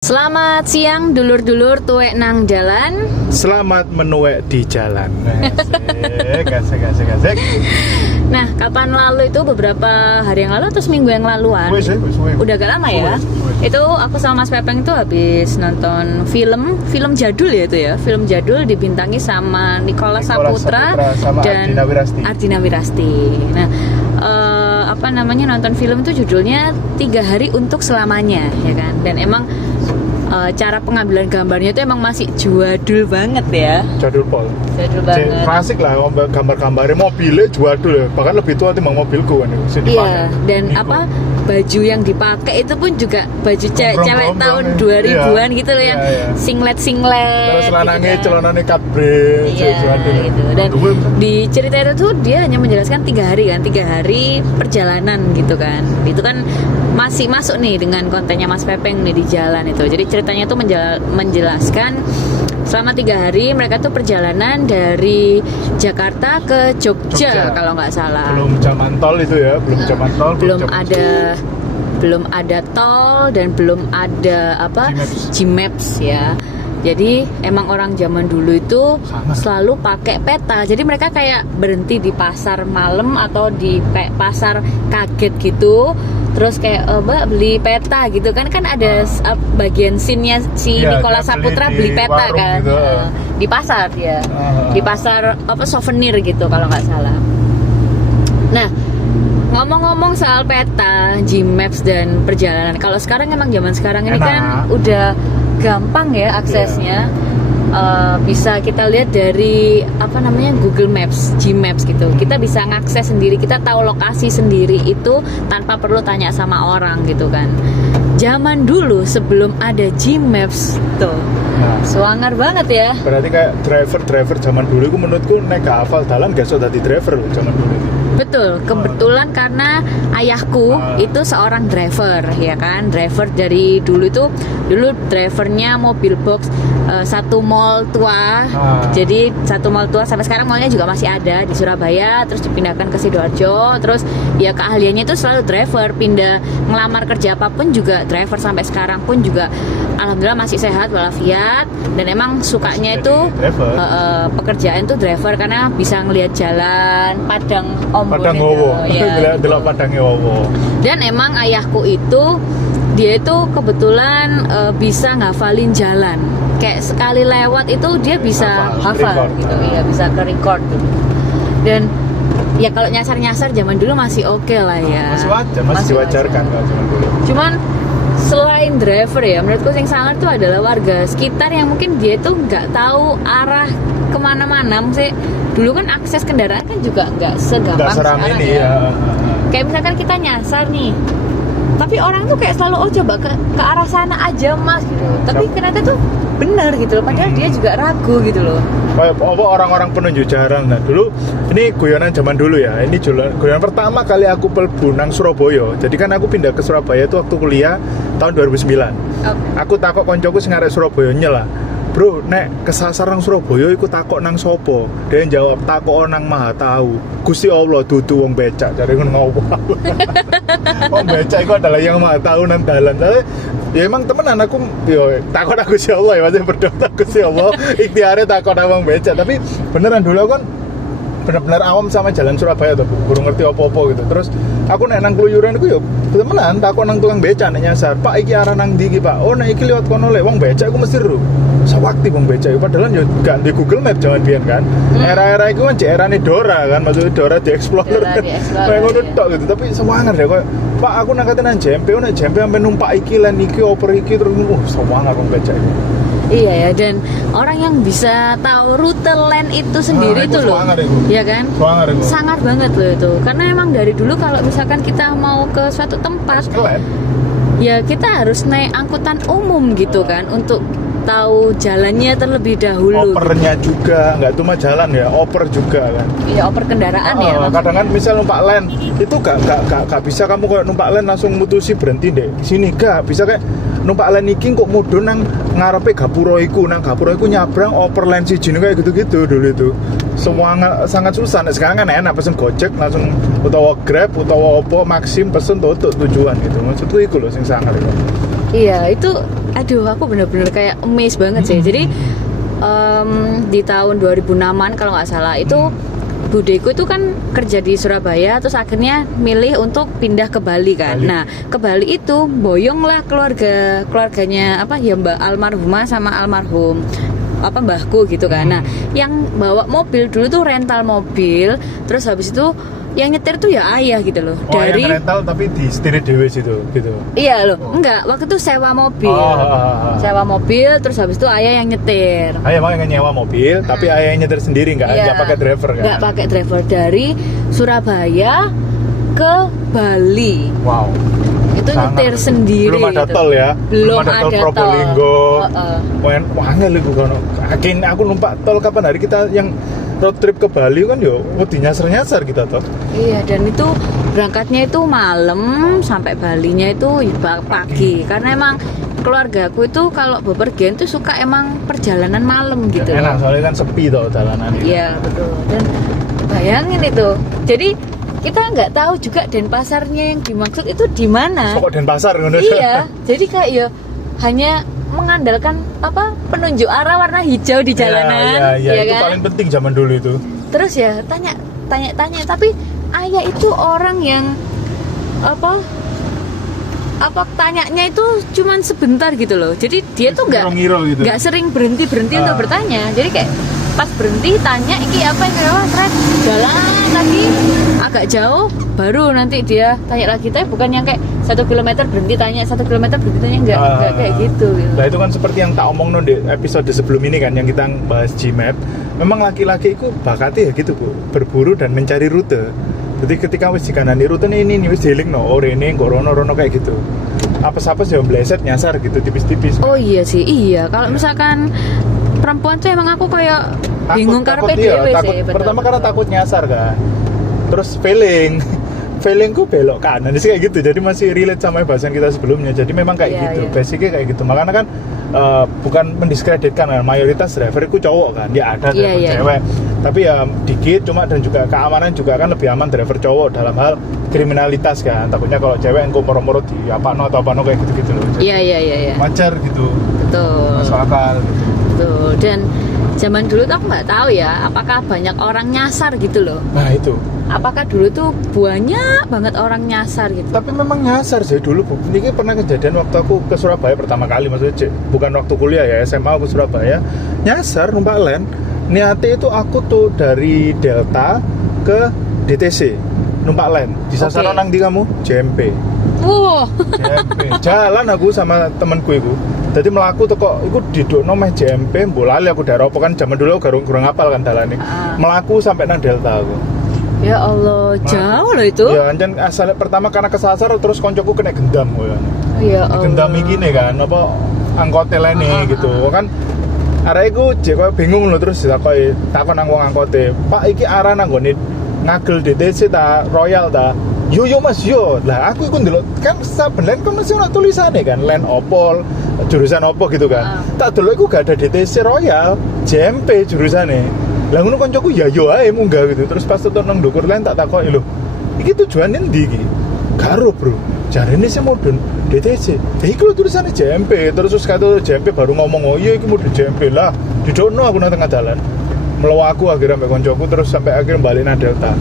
Selamat siang dulur-dulur tuwek nang jalan. Selamat menuek di jalan. Asik. Nah, kapan lalu itu beberapa hari yang lalu atau seminggu yang laluan? Wes. Udah agak lama ya. Wes. Itu aku sama Mas Pepeng itu habis nonton film jadul ya itu ya. Film jadul dibintangi sama Nicholas Saputra sama dan Ardina Wirasti. Nah, nonton film itu judulnya 3 Hari Untuk Selamanya ya kan. Dan emang cara pengambilan gambarnya itu emang masih jadul banget ya. Jadul pol. Jadul banget. Klasik lah gambar-gambarnya mobilnya jadul ya. Bahkan lebih tua timbang mobilku kan itu. Iya, dan baju yang dipakai itu pun juga baju cewek tahun 2000-an gitu loh, yang singlet. Terus celananya kabre. Iya, gitu. Dan di cerita itu tuh dia hanya menjelaskan 3 hari kan, 3 hari perjalanan gitu kan. Itu kan masih masuk nih dengan kontennya Mas Pepeng nih di jalan itu. Jadi ceritanya tuh menjelaskan selama 3 hari mereka tuh perjalanan dari Jakarta ke Jogja kalau nggak salah. Belum zaman tol itu ya, belum ada tol dan belum ada Gmaps ya. Jadi emang orang zaman dulu itu selalu pakai peta. Jadi mereka kayak berhenti di pasar malam atau di pasar kaget gitu. Terus kayak Mbak beli peta gitu kan ada bagian scene-nya si Nicholas Saputra beli peta kan gitu. Di pasar ya. Di pasar souvenir gitu kalau nggak salah. Nah, ngomong-ngomong soal peta, Gmaps dan perjalanan. Kalau sekarang emang zaman sekarang ini kan udah gampang ya aksesnya. Bisa kita lihat dari Google Maps, Gmaps gitu. Kita bisa ngakses sendiri, kita tahu lokasi sendiri itu tanpa perlu tanya sama orang gitu kan. Zaman dulu sebelum ada Gmaps tuh, suangar banget ya. Berarti kayak driver zaman dulu itu menurutku nek gak hafal dalan gak iso dadi driver zaman dulu. Betul, kebetulan karena ayahku itu seorang driver ya kan. Driver dari dulu drivernya mobil box satu mall tua. Jadi satu mall tua sampai sekarang mallnya juga masih ada di Surabaya, terus dipindahkan ke Sidoarjo. Terus ya keahliannya itu selalu driver, pindah ngelamar kerja apapun juga driver sampai sekarang pun juga alhamdulillah masih sehat walafiat. Dan emang sukanya itu pekerjaan tuh driver karena bisa ngelihat jalan Padang Wowo. Delok Padangnya Wowo. Dan emang ayahku itu dia itu kebetulan bisa ngafalin jalan. Kayak sekali lewat itu dia bisa hafal gitu. Iya, bisa ke record gitu. Dan ya kalau nyasar-nyasar zaman dulu masih oke lah ya. Masih diwajarkan kalau zaman dulu. Cuman selain driver ya, menurutku yang sangat tuh adalah warga sekitar yang mungkin dia tuh nggak tahu arah kemana-mana. Maksudnya dulu kan akses kendaraan kan juga nggak segampang sekarang ini ya. Kayak misalkan kita nyasar nih, tapi orang tuh kayak selalu coba ke arah sana aja mas gitu. Tapi ternyata tuh benar gitu loh, padahal dia juga ragu gitu loh. Kayak orang-orang penunjuk jalan. Nah dulu ini guyonan zaman dulu ya. Ini guyonan pertama kali aku nang Surabaya. Jadi kan aku pindah ke Surabaya itu waktu kuliah tahun 2009. Aku takok koncoku sing arek Surabaya nyela. Bro, nek kesasar nang Surabaya iku takok nang sopo? Dia jawab takok nang Maha Tahu. Gusti Allah dudu wong becak. Jare ngono ngopo. Wong becak iku adalah yang Maha Tahu nang dalan. Ya emang temenan aku yo takut aku Gusti Allah ya, maksudnya berdoa Gusti Allah. Ikhtiare takut nang wong becak, tapi beneran dulu kan benar-benar awam sama jalan Surabaya tuh, kurang ngerti apa-apa gitu. Terus aku nek nang keluyuran iku yo temenan takut nang tukang becak nek nyasar. Pak iki arah nang ndi iki, Pak? Oh nek iki liwat kono lek wong becak iku mesti ru. Sewakti wong becak padahal yo gak di Google Map zaman biyen kan. Era-era iku kan erane Dora kan, maksudnya Dora di Explorer. Kayak ngono tok gitu, tapi semangat ya kok. Pak aku nang kate nang JMP, nek JMP sampe numpak iki lan iki oper iki terus semangat wong becak iku. Iya ya, dan orang yang bisa tahu rute land itu sendiri itu loh, ya kan? Sangat banget loh itu. Karena emang dari dulu kalau misalkan kita mau ke suatu tempat, ya kita harus naik angkutan umum gitu kan untuk tahu jalannya terlebih dahulu. Opernya juga, nggak cuma jalan ya, oper juga kan. Iya, oper kendaraan ya. Kadang kan misal numpak len, itu gak bisa kamu kayak numpak len langsung mutusi berhenti deh. Di sini gak bisa kayak numpak len iki kok mudun nang ngarepe gapura iku, nang gapura iku nyabrang oper len siji kayak gitu-gitu dulu itu. Semua sangat susah. Nah, sekarang kan enak pesen Gojek langsung utawa Grab utawa Oppo Maxim pesen tutup tujuan gitu. Maksudku iku lho sing sangat itu. Iya, itu aduh aku bener-bener kayak amazed banget sih. Jadi di tahun 2006-an kalau nggak salah itu budeku itu kan kerja di Surabaya, terus akhirnya milih untuk pindah ke Bali kan. Nah, ke Bali itu boyonglah keluarganya apa ya, Mbak almarhumah sama almarhum apa mbahku gitu kan. Nah, yang bawa mobil dulu tuh rental mobil, terus habis itu yang nyetir tuh ya ayah gitu loh. Oh, dari yang rental tapi di setir dewe situ gitu. Iya loh, enggak, waktu itu sewa mobil. Sewa mobil terus habis itu ayah yang nyetir. Ayah emang yang nyewa mobil, tapi ayah yang nyetir sendiri nggak pakai driver kan? Nggak pakai driver, dari Surabaya ke Bali. Wow. Itu nyetir sendiri. Belum ada gitu. tol ya? Belum ada tol ada Probolinggo. Wah, angel iku kono. Akhirnya aku numpak tol kapan hari kita yang road trip ke Bali kan yo wedi nyasar-nyasar kita toh. Iya, dan itu berangkatnya itu malam, sampai Balinya itu pagi. Karena emang keluargaku itu kalau bepergian tuh suka emang perjalanan malam gitu. Enak soalnya kan sepi toh jalanan. Iya, betul. Dan bayangin itu. Jadi kita nggak tahu juga Denpasarnya yang dimaksud itu di mana. Kok Denpasar ngono. Iya, jadi kayak ya hanya mengandalkan apa penunjuk arah warna hijau di jalanan, ya itu kan? paling penting zaman dulu itu. Terus ya tanya, tapi ayah itu orang yang apa tanyanya itu cuman sebentar gitu loh. Jadi dia tuh nggak gitu. sering berhenti untuk bertanya. Jadi kayak pas berhenti tanya iki apa yang jalan lagi agak jauh baru nanti dia tanya lagi. Tapi bukan yang kayak 1 kilometer berhenti tanya, 1 kilometer berhenti tanya, enggak kayak gitu. Nah itu kan seperti yang tak omong di episode sebelum ini kan, yang kita bahas Gmap. Memang laki-laki itu bakatnya ya gitu Bu, berburu dan mencari rute. Jadi ketika wis dikanani rute ini wis dealing oh rene kok rono kayak gitu. Apa-apa sih bleset nyasar gitu tipis-tipis. Oh iya sih, iya. Kalau misalkan perempuan tuh emang aku kayak bingung karena PDW sih. Pertama karena takut nyasar kan. Terus feelingku belok kanan sih kayak gitu. Jadi masih relate sama bahasan kita sebelumnya. Jadi memang kayak gitu. Basicnya kayak gitu. Makanya kan bukan mendiskreditkan kan, mayoritas driver itu cowok kan. Ya ada driver cewek. Tapi ya dikit cuma, dan juga keamanan juga kan lebih aman driver cowok dalam hal kriminalitas kan. Takutnya kalau cewek engko moro-moro di apano kayak gitu-gitu loh. Iya. Wajar gitu. Betul. Masuk akal gitu. Betul. Dan zaman dulu tuh aku nggak tahu ya apakah banyak orang nyasar gitu loh. Nah itu. Apakah dulu tuh banyak banget orang nyasar gitu? Tapi memang nyasar sih dulu Bu. Ini pernah kejadian waktu aku ke Surabaya pertama kali, maksudnya bukan waktu kuliah ya, SMA aku ke Surabaya. Nyasar numpak len. Niatnya itu aku tuh dari Delta ke DTC numpak len. Di sasaran nang di kamu? JMP. Wow. JMP. Jalan aku sama temanku itu. Jadi melaku tuh kok aku didukno meh JMP, bolali aku daerah apa kan zaman dulu kurang hafal kan dalane. Melaku sampai nang Delta aku. Ya Allah, jauh loh itu. Ya, anjen asal pertama karena kesasar terus koncoku kena gendam ya. Ya Allah. Gendam iki nih kan, apa angkote lene gitu. Kan arek iku jek koyo bingung lho, terus takon nang wong angkote. Pak iki arah nang nggone ngagel DTC ta Royal ta. Yo Mas yo. Lah aku iku ndelok kan saben len kan mesti ono tulisane kan, len opol, jurusan opo gitu kan. Tak delok iku gak ada DTC Royal, JMP jurusane. Lah ngono koncoku ya yo ae munggah gitu. Terus pas teton nang ndukur len tak takoki lho. Iki tujuane ndi iki? Karo, Bro. Jarene sih mudun DTC. Iki lho tulisannya JMP. Terus kata JMP baru ngomong, "Oh iya iki mudun JMP." Lah, didokno aku nang tengah jalan. Melawa aku akhirnya sampai koncoku terus sampai akhirnya balik nang Delta.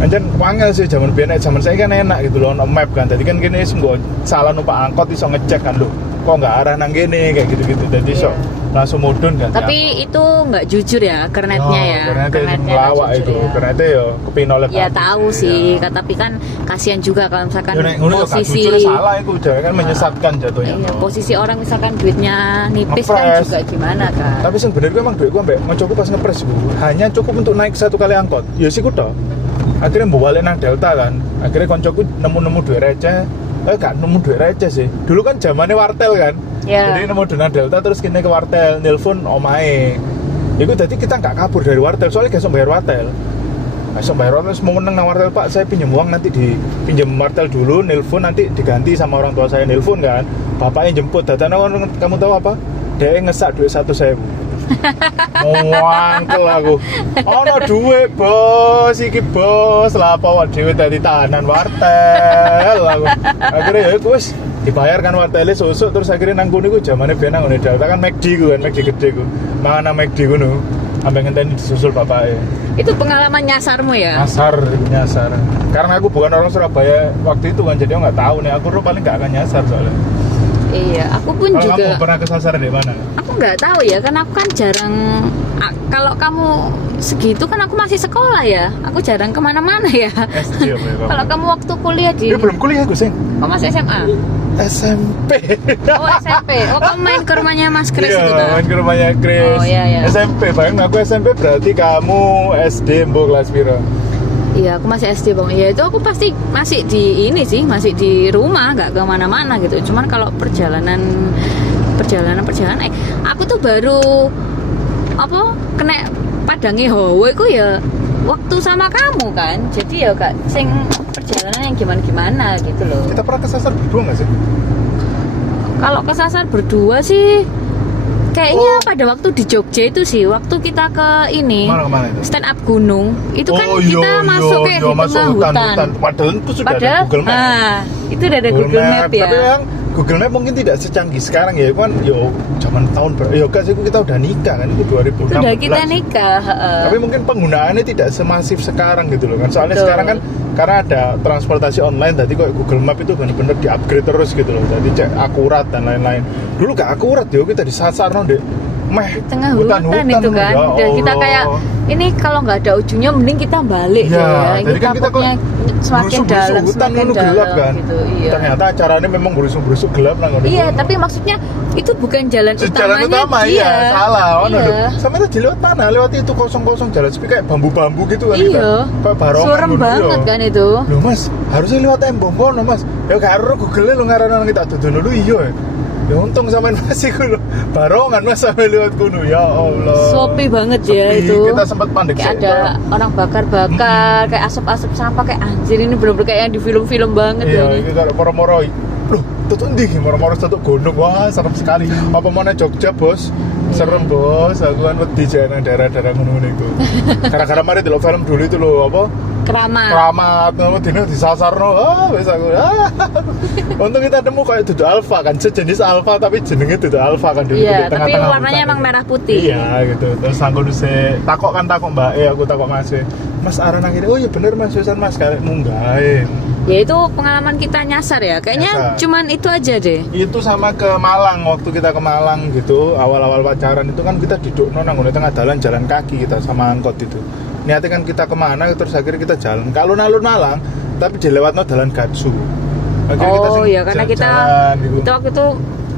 Anjen wangel sih zaman biyen, zaman saya kan enak gitu loh, ono map kan. Tadi kan kene sembo salah numpak angkot iso ngecek kan lho. Kok nggak arah nang kene kayak gitu-gitu. Jadi iso langsung mudun kan. Tapi itu nggak jujur ya kernetnya ya. Kernetnya melawak itu. Ya. Kernetnya ya kepinolep. Ya tahu sih, tapi kan kasihan juga kalau misalkan posisi salah itu kan menyesatkan jatuhnya. Iya, posisi orang misalkan duitnya nipis kan juga gimana kan. Tapi sebenarnya emang duitku ambek ngocoku pas ngepres hanya cukup untuk naik 1 kali angkot. Ya sih kudu. Akhirnya balik nang Delta kan. Akhirnya koncoku nemu duit receh. Gak nemu duit receh sih. Dulu kan zamannya wartel kan. Jadi nemu dana Delta terus kini ke wartel, nelpon omae. Itu jadi kita nggak kabur dari wartel, soalnya gak bayar wartel. Bayar wartel, mau menang nang wartel, Pak saya pinjam uang, nanti dipinjam wartel dulu, nelpon nanti diganti sama orang tua saya, nelpon kan. Bapaknya jemput, datang kamu tahu apa? Dia ngesak duit 1.000. Wangkel aku. Ono duit bos, iki bos, lah apa awak dhewe dadi tahanan wartel aku. Akhirnya ya wis dibayar kan wartele susuk terus akhirnya nang kono iku jamane biyen nang ngene Delta kan McD ku kan, McD gede ku. Mangan nang McD kono. Sampai ngenteni disusul bapake. Itu pengalaman nyasarmu ya? Nyasar. Karena aku bukan orang Surabaya waktu itu kan, jadi aku nggak tahu nih. Aku paling nggak akan nyasar soalnya. Iya, aku pun Kalau juga. kamu pernah kesasar di mana? Aku nggak tahu ya, karena aku kan jarang. Kalau kamu segitu kan aku masih sekolah ya. Aku jarang kemana-mana ya. SD apa ya kamu? Kalau kamu waktu kuliah di. Dia belum kuliah gue sih. Kamu masih SMA? SMP. Oh SMP. Oh kamu main ke rumahnya Mas Chris itu Iya, kan? main ke rumahnya Chris. Oh, iya. SMP, bayang aku SMP berarti kamu SD mbok kelas piro? Iya, aku masih SD bang. Ya itu aku pasti masih di ini sih, masih di rumah, nggak kemana-mana gitu. Cuman kalau perjalanan, aku tuh baru apa kena padange Hawa itu ya waktu sama kamu kan. Jadi ya gak sing perjalanan yang gimana gitu loh. Kita pernah kesasar berdua nggak sih? Kalau kesasar berdua sih kayaknya pada waktu di Jogja itu sih, waktu kita ke ini Kemana itu? stand up gunung itu kan kita masuk kayak di masuk tengah hutan. Padahal itu sudah ada Google Map. Itu udah ada Google Map ya. Tapi yang Google Map mungkin tidak secanggih sekarang ya, kan zaman tahun kasih kita udah nikah kan itu 2016. Itu udah kita nikah. Tapi mungkin penggunaannya tidak semasif sekarang gitu loh kan. Soalnya Betul. sekarang kan karena ada transportasi online, tadi kok Google Map itu benar-benar di-upgrade terus gitu loh. Jadi cek akurat dan lain-lain. Dulu gak akurat ya, kita disasar deh. Di tengah hutan itu kan. Ya Dan kita kayak ini kalau nggak ada ujungnya mending kita balik ya. Ini Jadi kan kita kok semakin dalam, hutan semakin gelap dalam kan. gitu. Iya. Ternyata acaranya memang berusuk-berusuk gelap lah. Iya, tapi maksudnya itu bukan jalan jalan utamanya utama dia. iya salah. Iya. Sama tadi lewat mana? Lewat itu kosong-kosong jalan sepi kayak bambu-bambu gitu kan. Iya. Kayak barongan. Surem banget kan itu. Loh Mas, harusnya lewat Embong Mas. Ya karo Google lu ngarana kita tuh dulu iya. Ya untung sampean masih kulo. Barongan Mas sampai lewat kuno. Ya Allah. Sepi banget ya Sepi. itu. Kita sempat pandek kayak ada orang bakar-bakar, kayak asap-asap sampah, kayak anjir ini bener-bener kayak yang di film-film banget Iya, ya. ini kalau moro-moro. Loh, tuh ndi moro-moro satu gunung. Wah, serem sekali. Apa mana Jogja, Bos? Serem, Bos. Aku kan wedi jalan daerah-daerah ngono niku. Gara-gara mari delok film dulu itu loh, apa? Keramat, nama dino disasarno. Wis aku. Untung kita nemu kayak dudu alfa kan, sejenis alfa tapi jenenge dudu alfa kan dulu. Iya, tapi warnanya emang merah putih. Iya, gitu. Terus aku dise takok Mbak aku takok Mas. Mas arah nang kene. Oh iya bener Mas, wisan Mas karek munggah. Ya itu pengalaman kita nyasar ya. Kayaknya cuman itu aja deh. Itu sama ke Malang, waktu kita ke Malang gitu, awal-awal pacaran itu kan kita duduk nang tengah jalan kaki kita sama angkot itu. Niatnya kan kita kemana, terus akhirnya kita jalan ke alun-alun Malang, tapi dilewatno dalan Gatsu. Iya, karena kita waktu itu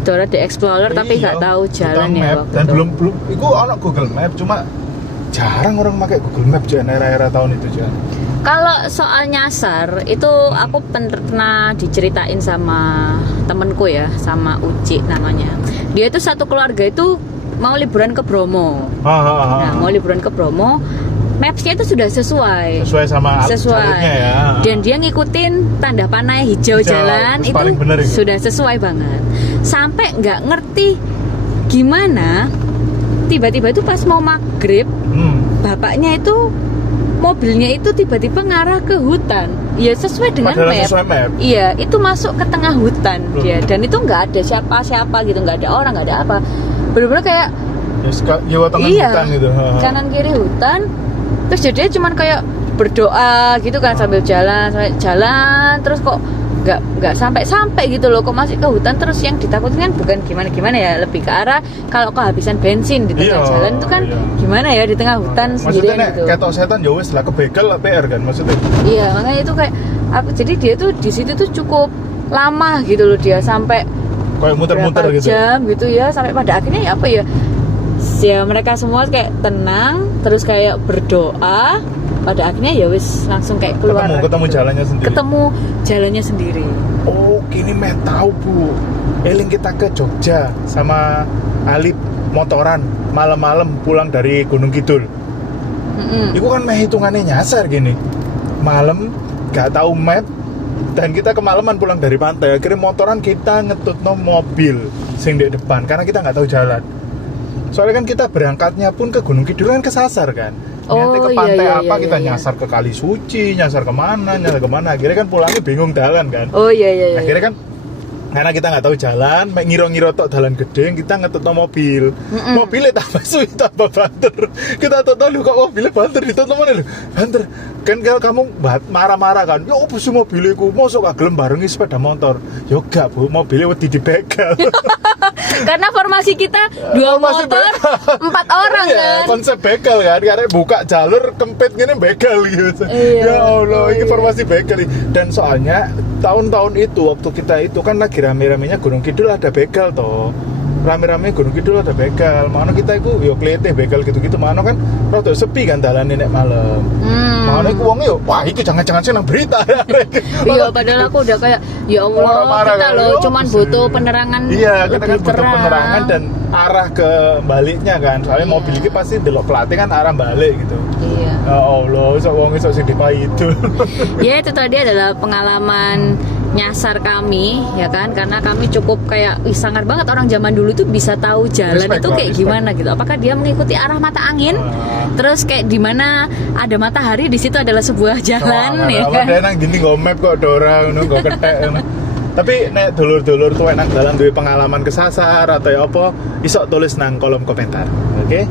Dora the Explorer tapi nggak tahu jalannya waktu dan itu. belum itu ono Google Map, cuma jarang orang pakai Google Map jangan era-era tahun itu jangan. Kalau soal nyasar itu aku pernah diceritain sama temenku ya, sama Uci namanya. Dia itu satu keluarga itu mau liburan ke Bromo. Nah, mau liburan ke Bromo, Maps-nya itu sudah sesuai sama jalurnya ya. Dan dia ngikutin tanda panah hijau jalan itu sudah sesuai banget. Sampai nggak ngerti gimana tiba-tiba itu pas mau maghrib, bapaknya itu mobilnya itu tiba-tiba ngarah ke hutan. Ya sesuai dengan map. Iya, itu masuk ke tengah hutan dia, dan itu nggak ada siapa-siapa gitu, nggak ada orang, nggak ada apa. Bener-bener kayak hutan gitu. Kanan kiri hutan. Terus jadinya cuman kayak berdoa gitu kan sambil jalan terus kok nggak sampai gitu loh, kok masih ke hutan. Terus yang ditakutin kan bukan gimana ya, lebih ke arah kalau kehabisan bensin di tengah jalan itu kan gimana ya di tengah hutan sendirian gitu. Maksudnya ketok setan ya wis lah kebekel PR kan maksudnya. Iya, makanya itu kayak jadi dia tuh di situ tuh cukup lama gitu loh, dia sampai kayak muter-muter gitu. Jam gitu ya, sampai pada akhirnya ya apa ya? Ya mereka semua kayak tenang, terus kayak berdoa, pada akhirnya ya wis langsung kayak keluar ketemu gitu. Jalannya sendiri. Oh gini meh tahu Bu, eling kita ke Jogja sama Alip motoran malam-malam pulang dari Gunung Kidul. Itu kan meh hitungannya nyasar gini, malam gak tahu map, dan kita kemalaman pulang dari pantai. Akhirnya motoran kita ngetutno mobil sing di depan karena kita nggak tahu jalan. Soalnya kan kita berangkatnya pun ke Gunung Kidul kan kesasar kan. Oh, Niatnya ke iya, pantai iya, apa iya, kita iya. nyasar ke Kali Suci, nyasar kemana. Akhirnya kan pulangnya bingung jalan kan. Oh iya iya. Iya. Akhirnya kan karena kita nggak tahu jalan, mek ngiro-ngiro tok jalan gede, kita ngetutno mobil. Mobilnya tambah suwi tambah banter. Kita tahu lu kok mobilnya banter ditutup mana lu? Banter. Kan kalau kamu marah-marah kan, ya opo sih mobiliku, mosok gak gelem barengi sepeda motor. Ya gak Bu, mobilnya wedi dibegal. Karena formasi kita 2 Formasi motor, 4 orang Iya, kan. konsep begal kan, karena buka jalur kempit gini begal gitu. Iya. Ya Allah, ini Iya. formasi begal. Dan soalnya tahun-tahun itu waktu kita itu kan lagi rame-ramenya Gunung Kidul ada begal toh. Rame-rame Gunung Kidul ada begal. Mana kita itu yo klete begal gitu-gitu. Mana kan rada sepi kan dalane nek malam. Mana iku wong yo, wah iki jangan-jangan sih nang berita. Iya, padahal aku udah kayak ya Allah, Marah-marah kita kan. loh Oh, cuman buset. butuh penerangan Iya, kita lebih kan butuh terang. penerangan dan arah ke baliknya kan. Soalnya Iya. mobil ini pasti delok pelatih kan arah balik gitu. Iya. Ya Allah, sok wong iso sing itu. Ya itu tadi adalah pengalaman nyasar kami ya kan, karena kami cukup kayak sangar banget orang zaman dulu tuh bisa tahu jalan Respect, itu Bang, kayak respect. gimana gitu. Apakah dia mengikuti arah mata angin? Terus kayak di mana ada matahari di situ adalah sebuah jalan ya Apa kan. dia nang gini nggo map kok dorang ngono nggo kethek ngono. Tapi nek dulur-dulur tuwek nang dalan duwe pengalaman kesasar atau ya apa, iso tulis nang kolom komentar. Oke?